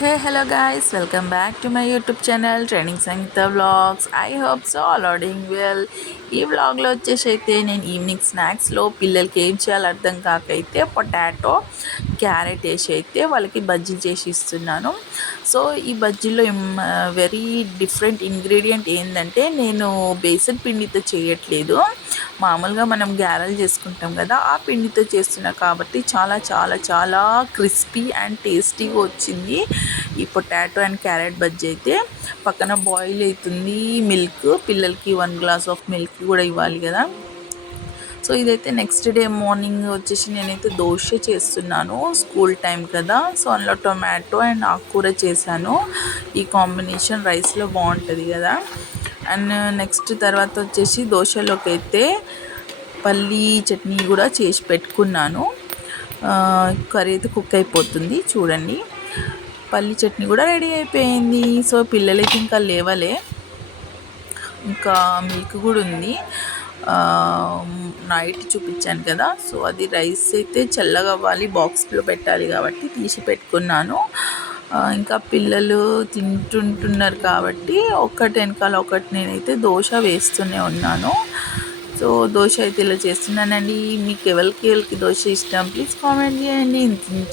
Hey, hello guys, welcome back to my YouTube channel Training Sangeeta Vlogs. I hope so all are doing well. ఈ వ్లాగ్లో వచ్చేసి అయితే నేను ఈవినింగ్ స్నాక్స్లో పిల్లలకి ఏం చేయాలో అర్థం కాకైతే పొటాటో క్యారెట్ వేసి అయితే వాళ్ళకి బజ్జీ చేసి ఇస్తున్నాను. సో ఈ బజ్జీలో వెరీ డిఫరెంట్ ఇంగ్రీడియంట్ ఏంటంటే నేను బేసన్ పిండితో చేయట్లేదు, మామూలుగా మనం గారెలు చేసుకుంటాం కదా ఆ పిండితో చేస్తున్నా కాబట్టి చాలా చాలా చాలా క్రిస్పీ అండ్ టేస్టీగా వచ్చింది. ఈ పొటాటో అండ్ క్యారెట్ బజ్జీ అయితే పక్కన బాయిల్ అవుతుంది మిల్క్, పిల్లలకి 1 గ్లాస్ ఆఫ్ మిల్క్ కూడా ఇవ్వాలి కదా. సో ఇదైతే నెక్స్ట్ డే మార్నింగ్ వచ్చేసి నేనైతే దోశ చేస్తున్నాను, స్కూల్ టైం కదా. సో అందులో టొమాటో అండ్ ఆకుకూర చేశాను. ఈ కాంబినేషన్ రైస్లో బాగుంటుంది కదా. అండ్ నెక్స్ట్ తర్వాత వచ్చేసి దోశలోకి అయితే పల్లీ చట్నీ కూడా చేసి పెట్టుకున్నాను. కర్రీ అయితే కుక్ అయిపోతుంది చూడండి. పల్లీ చట్నీ కూడా రెడీ అయిపోయింది. సో పిల్లలకి ఇంకా లేవలే, ఇంకా మిల్క్ కూడా ఉంది. నైట్ చూపించాను కదా, సో అది రైస్ అయితే చల్లగా అవ్వాలి, బాక్స్లో పెట్టాలి కాబట్టి తీసి పెట్టుకున్నాను. ఇంకా పిల్లలు తింటుంటున్నారు కాబట్టి ఒకటి వెనకాల ఒకటి నేనైతే దోశ వేస్తూనే ఉన్నాను. సో దోశ అయితే ఇలా చేస్తున్నానండి. మీకు ఎవరికి దోశ ఇష్టం ప్లీజ్ కామెంట్ చేయండి.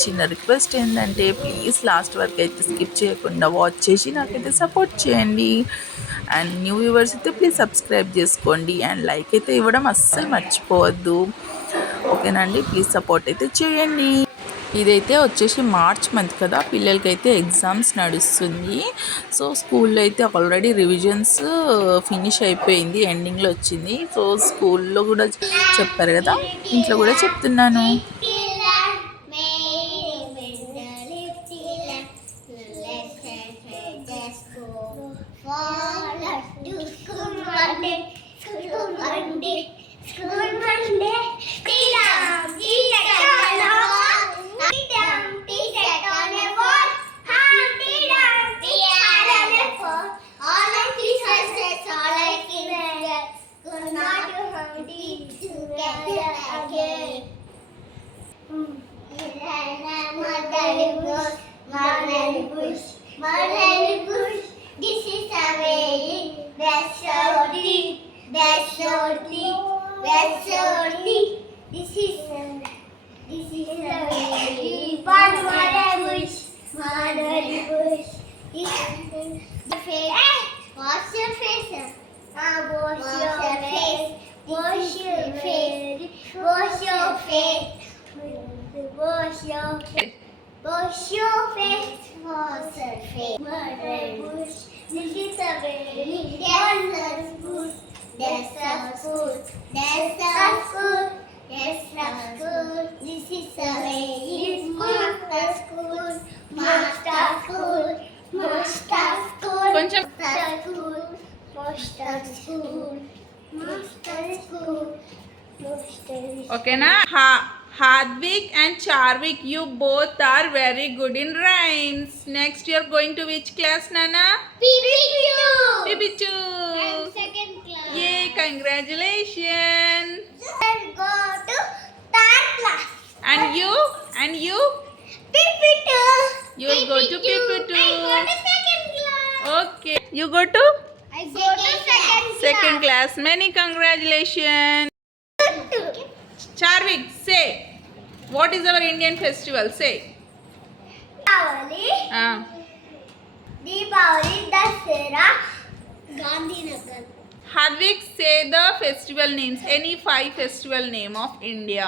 చిన్న రిక్వెస్ట్ ఏంటంటే ప్లీజ్ లాస్ట్ వరకు అయితే స్కిప్ చేయకుండా వాచ్ చేసి నాకైతే సపోర్ట్ చేయండి. అండ్ న్యూ వ్యూవర్స్ అయితే ప్లీజ్ సబ్స్క్రైబ్ చేసుకోండి అండ్ లైక్ అయితే ఇవ్వడం అస్సలు మర్చిపోవద్దు, ఓకేనండి. ప్లీజ్ సపోర్ట్ అయితే చేయండి. ఇదైతే వచ్చేసి మార్చ్ మంత్ కదా, పిల్లలకైతే ఎగ్జామ్స్ నడుస్తుంది. సో స్కూల్లో అయితే ఆల్రెడీ రివిజన్స్ ఫినిష్ అయిపోయింది, ఎండింగ్లో వచ్చింది. సో స్కూల్లో కూడా చెప్పారు కదా, ఇంట్లో కూడా చెప్తున్నాను. This is a very restaurant. This is a very marvelous bush. Wash your face. Wash your face. Wash your face. Wash your face. Wash your face. Wash your face. Wash your face. Murder bush. This is a very dangerous bush. That's a school. That's a school. That's a school. This is a very master school. Master school. Master school. Master school. Master school. Master school. Okay na? Hadvik and Charvik, you both are very good in rhymes. Next you are going to which class, Nana? PB2. PB2. I'm second class. Yay, congratulations. Let's go to third class. And you? And you? PB2. You will go to PB2. I go to second class. Okay. You go to? I go to Second class. Many congratulations. Charvik, say, what is our Indian festival? Say. Deepavali, Dasara, Gandhinagar. Hadvik, say the festival names. Any 5 festival name of India.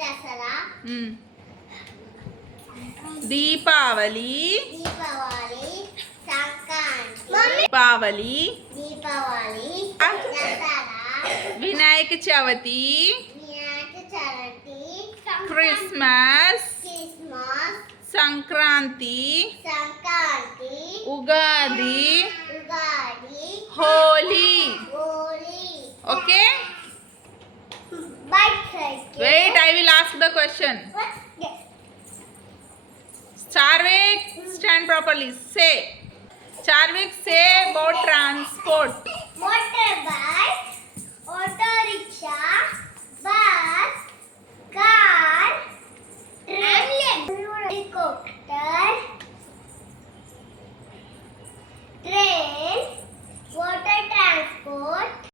Dasara, Deepavali, Sankranti, Deepavali, Dasara, Vinayak Chavati, Vinayak Chavithi, Christmas, Sankranti, Ugadi, Holi. Okay? Wait, I will ask the question. Charvik, stand properly. Say. Charvik, say about transport. Motorbike, auto rickshaw,